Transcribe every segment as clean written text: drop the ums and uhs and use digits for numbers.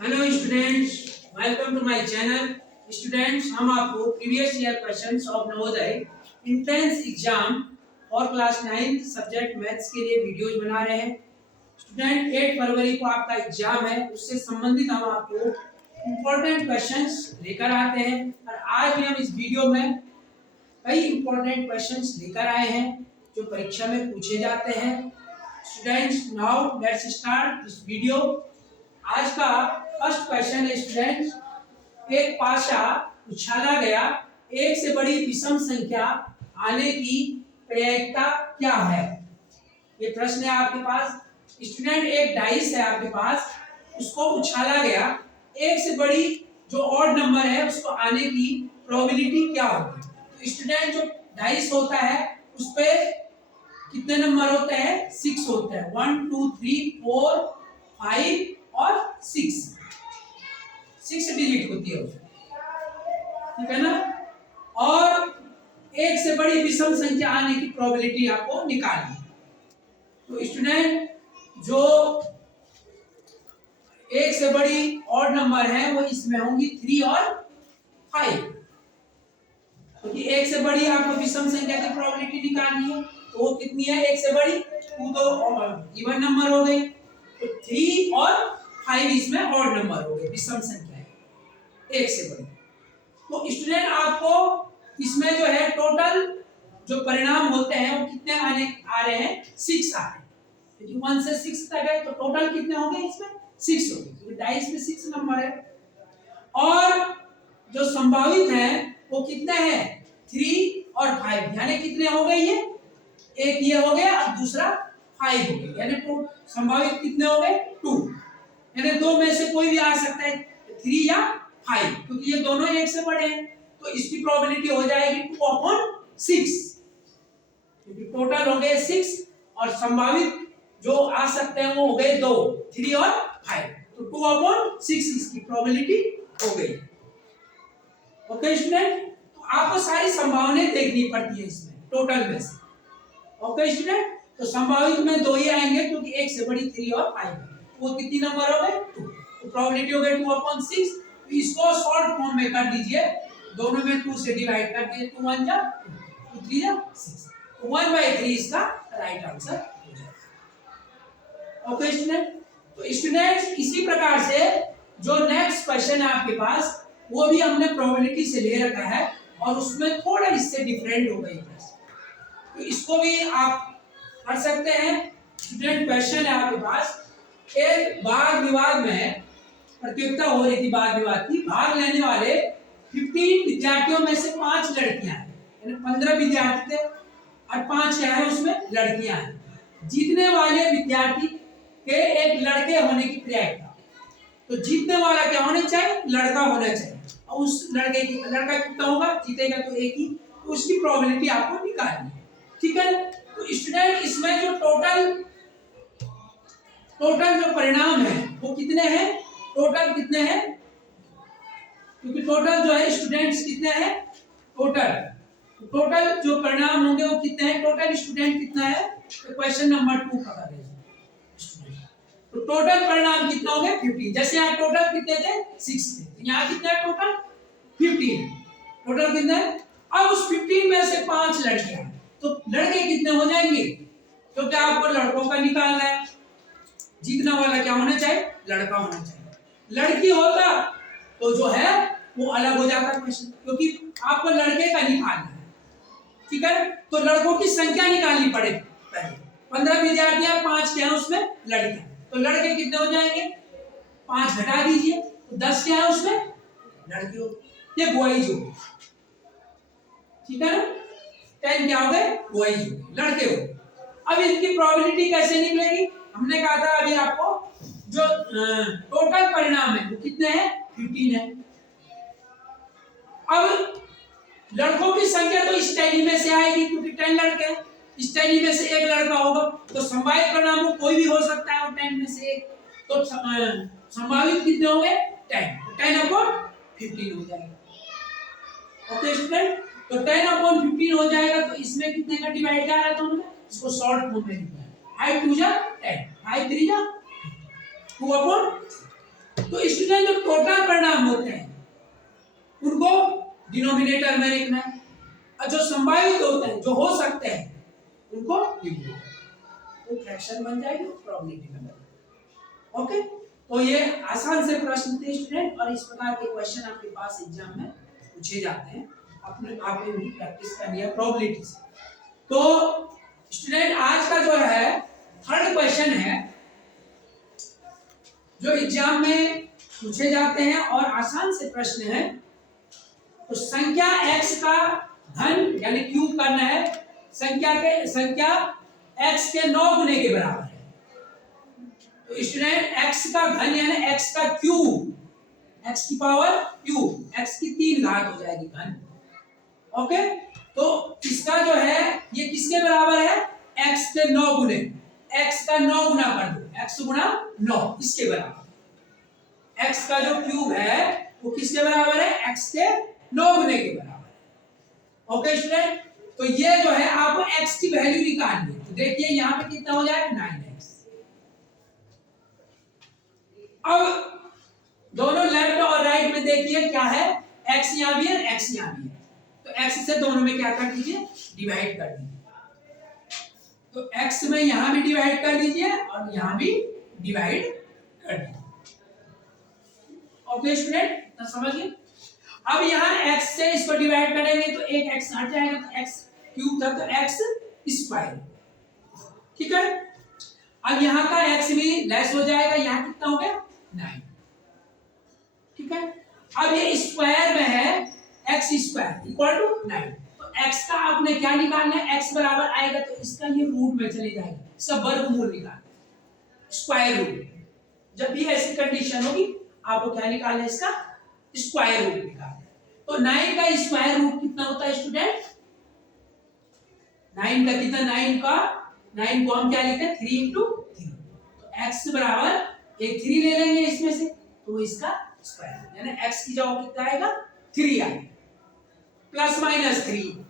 Hello students, welcome to my channel. Students, हम आपको previous year questions of Navodaya entrance exam और class 9 subject maths के लिए videos बना रहे हैं। स्टूडेंट 8 फरवरी को आपका एग्जाम है, उससे संबंधित हम आपको इंपॉर्टेंट क्वेश्चंस लेकर आते हैं और आज भी हम इस वीडियो में कई इंपॉर्टेंट क्वेश्चंस लेकर आए हैं जो परीक्षा में पूछे जाते हैं। Students, now let's start this video. आज का फर्स्ट क्वेश्चन है स्टूडेंट्स, एक पाशा उछाला गया, एक से बड़ी विषम संख्या आने की प्रायिकता क्या है? ये प्रश्न है आपके पास। स्टूडेंट, एक डाइस है आपके पास, उसको उछाला गया, एक से बड़ी जो ऑड नंबर है उसको आने की प्रोबेबिलिटी क्या होगी? तो स्टूडेंट, जो डाइस होता है उस पे कितने नंबर होते हैं? 6 होते हैं। 1 2 3 4 5 और 6 डिजिट होती है उसमें, ठीक है ना। और एक से बड़ी विषम संख्या आने की प्रोबेबिलिटी आपको निकालनी है। तो स्टूडेंट, जो एक से बड़ी ऑड नंबर है वो इसमें होंगी 3 और 5, क्योंकि एक से बड़ी आपको विषम संख्या की प्रोबेबिलिटी निकालनी है। तो वो कितनी है? एक से बड़ी 2 तो इवन नंबर हो गई, तो 3 और 5 इसमें ऑड नंबर हो गए, विषम संख्या है एक से बड़ी। तो स्टूडेंट, आपको इसमें जो है टोटल जो परिणाम होते हैं वो कितने आ रहे हैं? 6 आ रहे हैं। क्योंकि 1 से 6 तक है तो टोटल कितने हो गए? इसमें 6 हो गए, क्योंकि डाइस में 6 नंबर है। और जो संभावित है वो कितने हैं? 3 और 5, यानी कितने हो गए? ये एक ये हो गया और दूसरा 5 हो गया, यानी तो संभावित कितने हो गए? 2, यानी दो में से कोई भी आ सकता है, 3 या 5, क्योंकि ये दोनों एक से बड़े हैं। तो इसकी प्रोबेबिलिटी हो जाएगी 2/6, क्योंकि टोटल हो गए 6 और संभावित जो आ सकते हैं वो हो गए 2, 3 और 5, तो 2/6 इसकी प्रोबेबिलिटी हो गई। ओके स्टूडेंट, तो आपको सारी संभावनाएं देखनी पड़ती है इसमें टोटल में से। ओके स्टूडेंट, तो संभावित में 2 ही आएंगे, क्योंकि एक से बड़ी 3 और 5 है। वो कितनी नंबर हो गए? 2, तो प्रोबेबिलिटी हो गई 2/6। तो इसको शॉर्ट फॉर्म में कर दीजिए, दोनों में 2 से डिवाइड कर दीजिए, 2 1 जा 2 3 जा 6, तो 1/3 इसका राइट आंसर हो जाएगा। ओके स्टूडेंट, तो स्टूडेंट्स इसी प्रकार से जो नेक्स्ट क्वेश्चन है आपके पास वो भी हमने प्रोबेबिलिटी से ले रखा है और उसमें थोड़ा इससे डिफरेंट हो गई है, तो इसको भी आप कर सकते हैं। स्टूडेंट, क्वेश्चन है आपके पास, एक वाद विवाद में प्रतियोगिता हो रही थी, वाद विवाद की। भाग लेने वाले 15 विद्यार्थियों में से 5 लड़कियां हैं, यानी 15 विद्यार्थी थे और 5 क्या है उसमें? लड़कियां हैं। जीतने वाले विद्यार्थी के एक लड़के होने की प्रायिकता, तो जीतने वाला क्या होना चाहिए? लड़का होना चाहिए। और उस लड़के की लड़का कितना होगा? जीतेगा तो एक ही, तो उसकी प्रोबेबिलिटी आपको निकालनी है, ठीक है। तो स्टूडेंट, इसमें जो टोटल जो परिणाम है वो कितने हैं? टोटल कितने हैं? क्योंकि टोटल जो है स्टूडेंट्स कितने हैं? टोटल जो परिणाम होंगे वो कितने हैं? टोटल स्टूडेंट कितना है? तो क्वेश्चन नंबर 2 का करेंगे। तो टोटल परिणाम कितना हो गया? 15। जैसे यहाँ टोटल कितने थे? 6 थे, तो यहाँ कितना है? टोटल 15 है। टोटल कितना है? अब उस 15 में से 5 लड़कियां, तो लड़के कितने हो जाएंगे? क्योंकि आपको लड़कों का निकालना है। जीतने वाला क्या होना चाहिए? लड़का होना चाहिए। लड़की होता तो जो है वो अलग हो जाता क्वेश्चन, क्योंकि आपको लड़के का निकालना है, ठीक है। तो लड़कों की संख्या निकालनी पड़ेगी पहले। 15 विद्यार्थियां, 5 क्या है उसमें? लड़कियां, तो लड़के कितने हो जाएंगे? 5 घटा दीजिए, तो 10 क्या है उसमें? लड़के हो, ये बॉयज हो, ठीक है ना। 10 क्या हो गए? बॉयज हो, लड़के हो। अब इनकी प्रोबेबिलिटी कैसे निकलेगी? हमने कहा था अभी आपको, जो टोटल परिणाम है वो कितने हैं? 15 है। अब लड़कों की संख्या तो इस टैली में से आएगी, क्योंकि 10 लड़के हैं, इस टैली में से एक लड़का होगा, तो संभावित परिणाम वो कोई भी हो सकता है, और 10 में से एक, तो संभावित कितने होंगे? 10, 10/15 हो जाएगा। ओके स्टूडेंट, तो 10/15 हो जाएगा, तो इसमें कितने का डिवाइड कर रहा है? तो इसको शॉर्ट फॉर्म में लिखना है, 5 2 जा 10, 5 3 जा 2/15, तो स्टूडेंट जो टोटल परिणाम होते हैं उनको डिनोमिनेटर में लिखना है, और जो संभावित होते हैं, जो हो सकते हैं, उनको न्यूमरेटर, तो फ्रैक्शन बन जाएगी, प्रोबेबिलिटी में बनेगी। ओके, तो ये आसान से प्रश्न थे स्टूडेंट, और इस प्रकार के क्वेश्चन आपके पास एग्जाम में पूछे जाते हैं। आपने भी प्रैक्टिस करनी है प्रोबेबिलिटी से। तो स्टूडेंट आज का जो है थर्ड क्वेश्चन है जो एग्जाम में पूछे जाते हैं और आसान से प्रश्न है। तो संख्या x का घन यानी क्यूब करना है, संख्या x के 9 गुने के बराबर है। तो स्टूडेंट x का घन यानी x का क्यूब, x की पावर क्यूब, x की 3 घात हो जाएगी घन। ओके, तो इसका जो है ये किसके बराबर है, x के 9 गुने, x का 9 गुना कर दो, x गुना 9 इसके बराबर। x का जो क्यूब है वो किसके बराबर है, x के 9 गुने के बराबर है। ओके स्टूडेंट, तो ये जो है आपको x की वैल्यू निकालनी है। तो देखिए यहाँ पे कितना हो जाएगा 9x। अब दोनों लेफ्ट और राइट में देखिए क्या है, x यहाँ भी है, x यहाँ भी है, तो x से दोनों में क्या कर दीजिए, डिवाइड कर दीजिए। तो x में यहाँ भी डिवाइड कर दीजिए और यहाँ भी डिवाइड कर दीजिए। ओके स्टूडेंट, तो समझिए। अब यहाँ x से इसको डिवाइड करेंगे तो एक x हट जाएगा, तो x क्यूब था तो x स्क्वायर, ठीक है। अब यहाँ का x भी लेस हो जाएगा, यहाँ कितना हो गया 9, ठीक है। अब ये स्क्वायर में है x स्क्वायर इक्वल टू 9, तो x का आपने क्या निकालना है, x बराबर आएगा तो इसका ये रूट में चले जाएगा, इसका वर्गमूल निकालना, स्क्वायर रूट। जब भी ऐसी कंडीशन होगी आपको क्या निकालना है, इसका स्क्वायर रूट निकालना है। तो 9 का स्क्वायर रूट कितना होता है स्टूडेंट, 9 का कितना, 9 को हम क्या लिखते हैं 3 into 3, तो x बराबर एक 3 ले लेंगे इसमें से, तो इसका स्क्वायर यानी x की जगह कितना आएगा 3 आएगा, प्लस माइनस 3।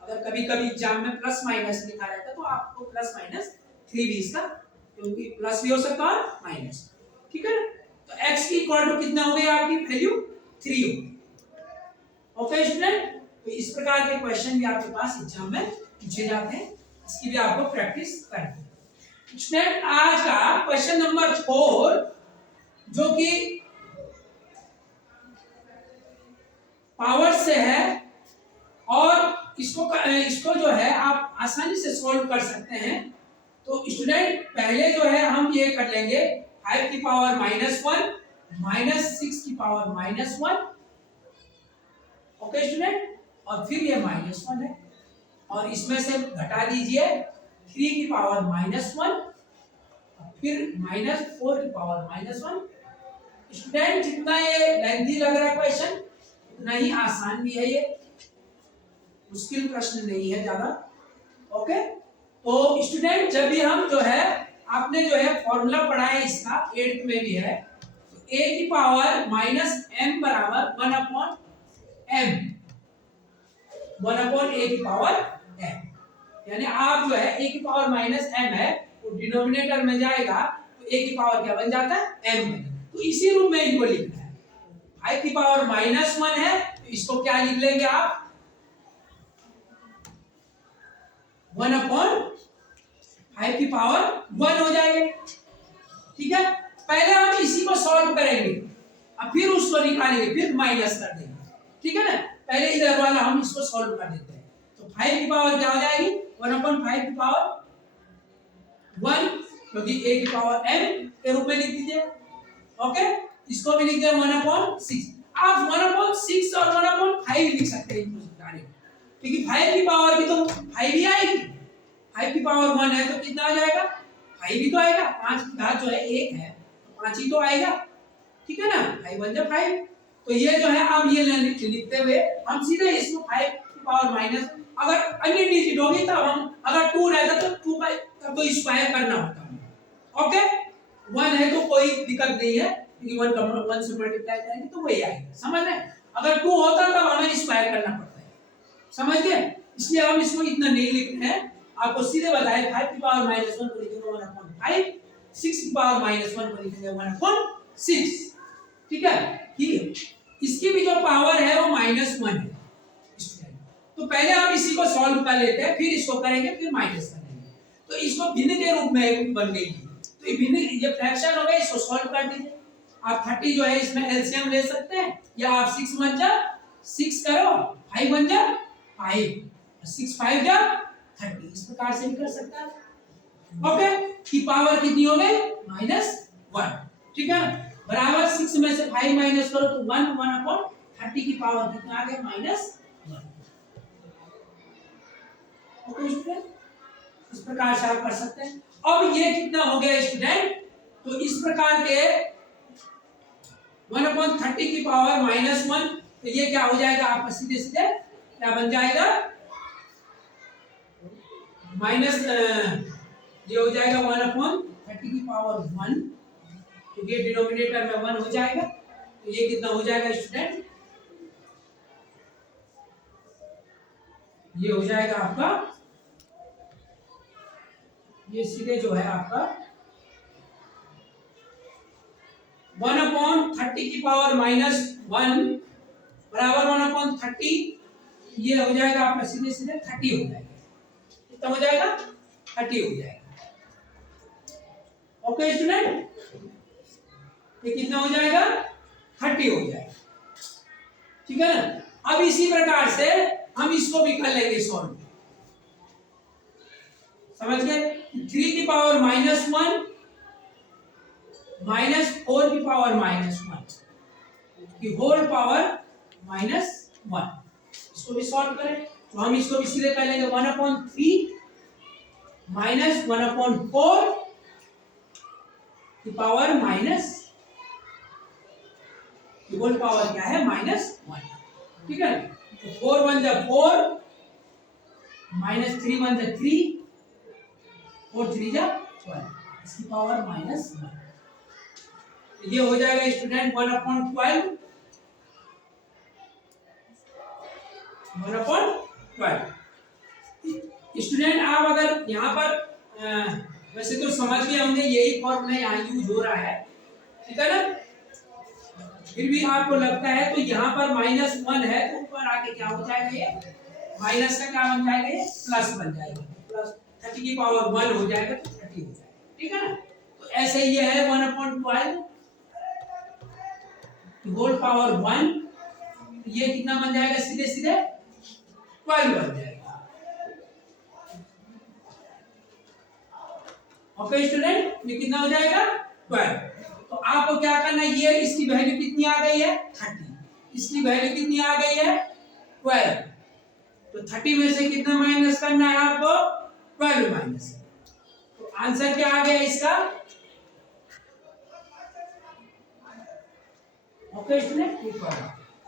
अगर कभी कभी एग्जाम में प्लस माइनस लिखा रहता है तो आपको प्लस माइनस 3 भी इसका, क्योंकि प्लस भी हो सकता है और माइनस, ठीक है ना। तो x की इक्वल टू कितना हो गया, आपकी वैल्यू 3 होगी। ओके स्टूडेंट, तो इस प्रकार के क्वेश्चन भी आपके पास एग्जाम में पूछे जाते हैं, इसकी भी आपको प्रैक्टिस करनी है। स्टूडेंट आज का क्वेश्चन नंबर 4 जो कि पावर से है और इसको जो है आप आसानी से सॉल्व कर सकते हैं। तो स्टूडेंट पहले जो है हम ये कर लेंगे 5 की पावर -1 -6 की पावर -1, ओके स्टूडेंट, और फिर ये -1 है और इसमें से घटा दीजिए 3 की पावर -1 फिर -4 की पावर -1। स्टूडेंट जितना ये लेंथी लग रहा है क्वेश्चन उतना ही आसान भी है, ये मुश्किल प्रश्न नहीं है ज्यादा। ओके, तो स्टूडेंट जब भी हम जो है आपने जो है फॉर्मूला पढ़ा है इसका 8th में भी है, तो a की पावर -m बराबर 1/m, 1/a की पावर m, यानी आप जो है a की पावर -m है तो डिनोमिनेटर में जाएगा तो a की पावर क्या बन जाता है m बन, तो इसी रूप में इनको लिखना है। 5 की पावर -1 है तो इसको क्या लिख लेंगे आप 1/5 की पावर 1 हो जाएगा, ठीक है। पहले हम इसी को सॉल्व करेंगे, अब फिर उसको निकालेंगे, फिर माइनस कर देंगे, ठीक है ना। पहले इधर वाला हम इसको सॉल्व कर देते हैं, तो 5 की पावर क्या हो जाएगी 1/5 की पावर 1, क्योंकि a की पावर m के रूप में लिख दीजिए। ओके, इसको भी लिख दिया 1/6। आप 1/6 और 1/5 लिख सकते हैं क्योंकि 5 की पावर भी तो 5 ही आएगी, 5 की पावर 1 है तो कितना आ जाएगा 5 भी तो आएगा, 5 की घात जो है 1 है तो 5 ही तो आएगा, ठीक है ना, 5 1 जा 5। तो ये जो है आप ये लिखते हुए हम सीधे इसको 5 की पावर माइनस, अगर अन्य डिजिट होगी तब हम, अगर 2 रहता तो 2 का तब तो स्क्वायर करना होता। ओके, 1 है तो कोई दिक्कत नहीं है क्योंकि 1 से मल्टीप्लाई करेंगे तो वही आएगा, समझ रहे। अगर 2 होता तब हमें स्क्वायर करना पड़ता है, समझ गए। इसलिए हम इसको इतना नहीं लिख रहे हैं, आपको सीधे बताए 5 की पावर -1 को लिखेंगे 1/5, 6 की पावर -1 को लिखेंगे 1/6। ठीक है कि इसकी भी जो पावर है वो -1 है स्टूडेंट। तो पहले हम इसी को सॉल्व कर लेते हैं, फिर इसको करेंगे, फिर माइनस करेंगे। तो इसको भिन्न के रूप में बन गई, तो ये भिन्न, ये फ्रैक्शन हो गया, इसको सॉल्व कर दीजिए आप। 30 जो है इसमें एलसीएम ले सकते हैं, या आप 6 1 जा 6 करो, 5 1 जा 5, 6 5 जा 30, इस प्रकार से भी कर सकता है। ओके, की पावर कितनी हो गई -1, ठीक है। बराबर 6 में से 5 माइनस करो तो 1 1/30 की पावर कितना आ गया -1। ओके स्टूडेंट, इस प्रकार से आप कर सकते हैं। अब ये कितना हो गया स्टूडेंट, तो इस प्रकार के 1/30 की पावर -1, तो ये क्या हो जाएगा आपका सीधे सीधे क्या बन जाएगा माइनस, ये हो जाएगा 1/30 की पावर 1, क्योंकि तो डिनोमिनेटर में 1 हो जाएगा, तो ये कितना हो जाएगा स्टूडेंट, ये हो जाएगा आपका, ये सीधे जो है आपका 1/30 की पावर -1 बराबर 1/30, ये हो जाएगा आपका सीधे सीधे 30 हो जाएगा। कितना हो जाएगा 30 हो जाएगा। ओके स्टूडेंट, ये कितना हो जाएगा 30 हो जाएगा, ठीक है ना। अब इसी प्रकार से हम इसको भी कर लेंगे सॉल्व, समझ गए। 3 की पावर -1 -4 की पावर -1 की होल पावर -1, इसको भी सॉल्व करें, तो हम इसको भी सीधे कर लेंगे 1/3 -1/4 की पावर माइनस, होल पावर क्या है -1, ठीक है। तो 4 1 जा 4, -3 1 जा 3, 4 3 जा 12, इसकी पावर -1, ये हो जाएगा स्टूडेंट 1/12, 1/12। स्टूडेंट आप अगर यहाँ पर वैसे तो समझ गए होंगे, यही फॉर्मूला यहाँ यूज हो रहा है, ठीक है ना। फिर भी आपको लगता है तो यहाँ पर -1 है, तो ऊपर आके क्या हो जाएगा, ये माइनस का क्या बन जाएगा, ये प्लस बन जाएगा, प्लस 30 की पावर 1 हो जाएगा तो 30 हो जाएगा, ठीक है ना। तो ऐसे ये है 1/12 होल पावर 1, ये कितना बन जाएगा सीधे सीधे 12 बन जाएगा। ओके स्टूडेंट, ये कितना हो जाएगा 12। तो आपको क्या करना है, ये इसकी वैल्यू कितनी आ गई है 30, इसकी वैल्यू कितनी आ गई है 12, तो 30 में से कितना माइनस करना है आपको 12 माइनस, तो आंसर क्या आ गया इसका। ओके स्टूडेंट,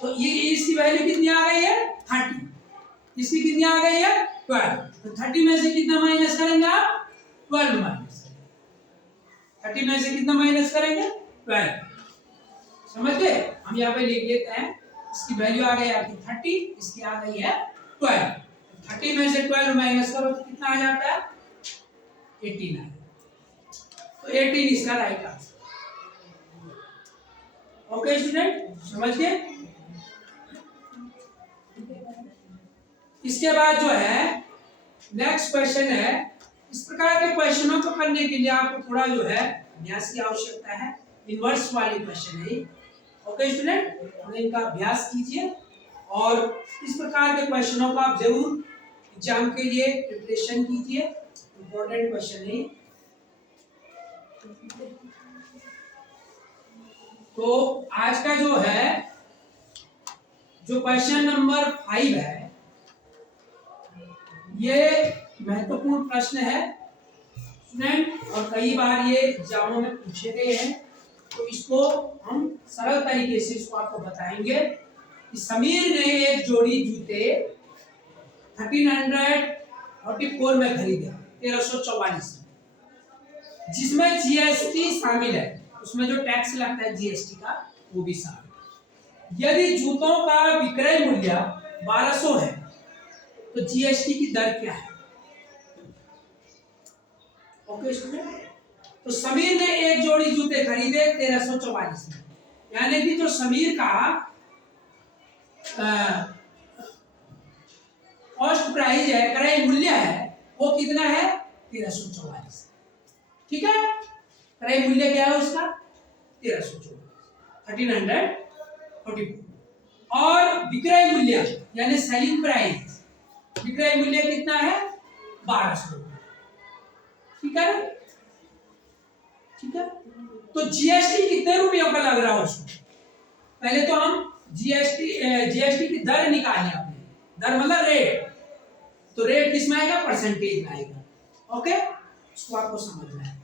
तो ये इसकी वैल्यू कितनी आ गई है 30, इसकी कितनी आ गई है 12, तो 30 में से कितना माइनस करेंगे आप 12 माइनस, 30 में से कितना माइनस करेंगे 12, समझ गए। हम यहाँ पे लिख लेते हैं, इसकी वैल्यू आ गई आपकी 30, इसकी आ गई है 12, 30 में से 12 माइनस करो तो कितना आ जाता है 18 है, तो 18 इसका राइट आंसर। ओके स्टूडेंट, समझ गए। इसके बाद जो है नेक्स्ट क्वेश्चन है, इस प्रकार के क्वेश्चनों को करने के लिए आपको थोड़ा जो है अभ्यास की आवश्यकता है, इन्वर्स वाली क्वेश्चन है। ओके स्टूडेंट, इनका अभ्यास कीजिए और इस प्रकार के क्वेश्चनों का आप जरूर एग्जाम के लिए प्रिपरेशन कीजिए, इंपॉर्टेंट क्वेश्चन है। तो आज का जो है, जो क्वेश्चन नंबर 5 है, ये महत्वपूर्ण प्रश्न है स्टूडेंट, और कई बार ये एग्जामों में पूछे गए हैं, तो इसको हम सरल तरीके से इसको आपको बताएंगे कि समीर ने एक जोड़ी जूते 1344 में खरीदे, 1344, जिसमें जीएसटी शामिल है, उसमें जो टैक्स लगता है जीएसटी का वो भी शामिल। यदि जूतों का विक्रय मूल्य 1200 है तो जीएसटी की दर क्या है। ओके स्टूडेंट, तो समीर ने एक जोड़ी जूते खरीदे 1344 में, यानी कि जो समीर का कॉस्ट प्राइस है, क्रय मूल्य है, वो कितना है 1344। ठीक है, क्रय मूल्य क्या है उसका 1344 और विक्रय मूल्य यानी सेलिंग प्राइस, विक्रय मूल्य कितना है 1200। ठीक है, ठीक है। तो जीएसटी कितने रुपयों का लग रहा है उसको, पहले तो हम जीएसटी की दर निकालें अपने, दर मतलब रेट, तो रेट किस में आएगा परसेंटेज में आएगा। ओके, इसको आपको समझना है।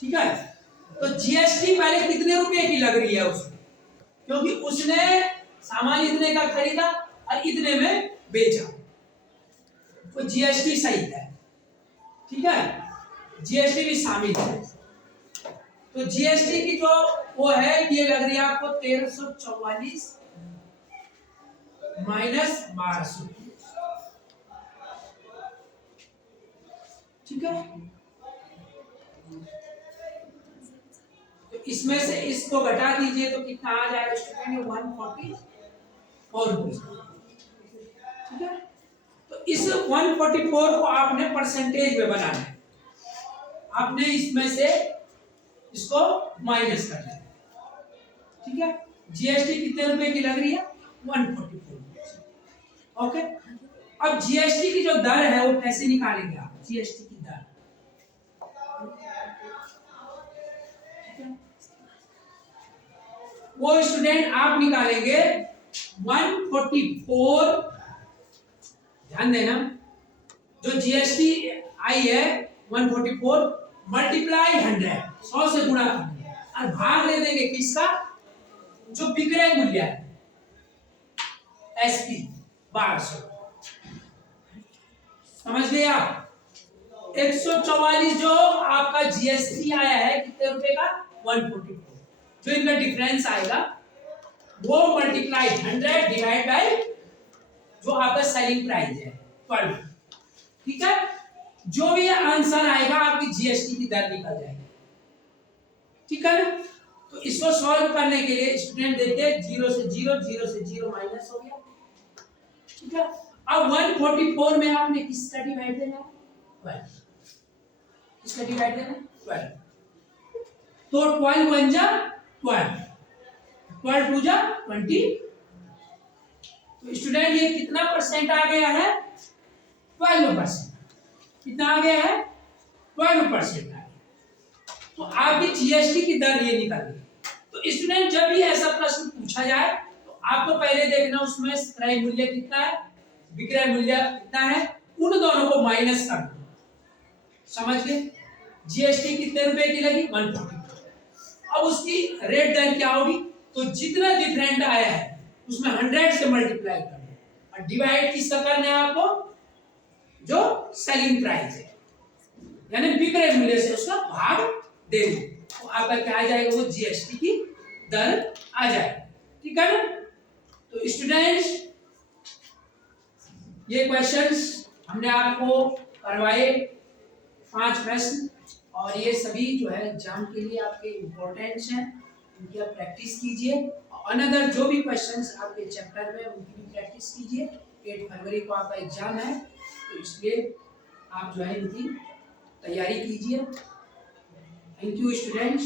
ठीक है, तो जीएसटी पहले कितने रुपए की लग रही है उसको, क्योंकि उसने सामान इतने का खरीदा और इतने में बेचा, तो जीएसटी सही है। ठीक है, जीएसटी भी शामिल है। तो जीएसटी की जो वो है ये लग रही है आपको 1344 माइनस 1200। ठीक है, तो इसमें से इसको घटा दीजिए तो कितना आ जाएगा स्टूडेंट 144 रुपीज। ठीक है, तो इस 144 को आपने परसेंटेज में बनाना है, आपने इसमें से इसको माइनस करना है। ठीक है, जीएसटी कितने रुपए की लग रही है 144। ओके, अब जीएसटी की जो दर है वो कैसे निकालेंगे आप, जीएसटी की दर वो स्टूडेंट आप निकालेंगे 144, ध्यान देना, जो जीएसटी आई है 144 मल्टीप्लाई 100 से गुणा करेंगे और भाग ले देंगे किसका, जो विक्रय मूल्य है एसपी 1200। समझ गए आप, 144 जो आपका जीएसटी आया है कितने रुपए का 144, जो इनका डिफरेंस आएगा वो मल्टीप्लाई 100 डिवाइड बाय जो आपका सेलिंग प्राइस है 12। ठीक है, जो भी आंसर आएगा आपकी जीएसटी की दर निकल जाएगी। ठीक है ना, तो इसको सॉल्व करने के लिए स्टूडेंट देखिए 0 से 0, 0 से 0 माइनस हो गया। ठीक है, अब 144 में आपने किसका डिवाइड देना है 12, किसका डिवाइड देना है 12, तो 12 1 जा 12, 12 2 जा 20। तो स्टूडेंट ये कितना परसेंट आ गया है 12%। कितना आ गया है 12% आ गया। तो आपकी जीएसटी की दर ये निकल गई। तो स्टूडेंट जब भी ऐसा प्रश्न पूछा जाए तो आपको पहले देखना उसमें क्रय मूल्य कितना है, विक्रय मूल्य कितना है, उन दोनों को माइनस करना। समझ गए, जीएसटी कितने रुपए की लगी 144, अब उसकी रेट दर क्या होगी, तो जितना डिफरेंट आया है उसमें 100 से मल्टीप्लाई करना और डिवाइड किसका करना है आपको, जो सेलिंग प्राइस है यानी विक्रय मूल्य से उसका भाग देना, तो आपका क्या आ जाएगा वो जीएसटी की दर आ जाएगी। ठीक है ना, तो स्टूडेंट्स ये क्वेश्चंस हमने आपको करवाए 5 प्रश्न और ये सभी जो है एग्जाम के लिए आपके इम्पोर्टेंट हैं, इनकी आप प्रैक्टिस कीजिए। अनदर जो भी क्वेश्चंस आपके चैप्टर में उनकी भी प्रैक्टिस कीजिए। 8 फरवरी को आपका एग्जाम है, तो इसलिए आप जो है इनकी तैयारी कीजिए। Thank you students.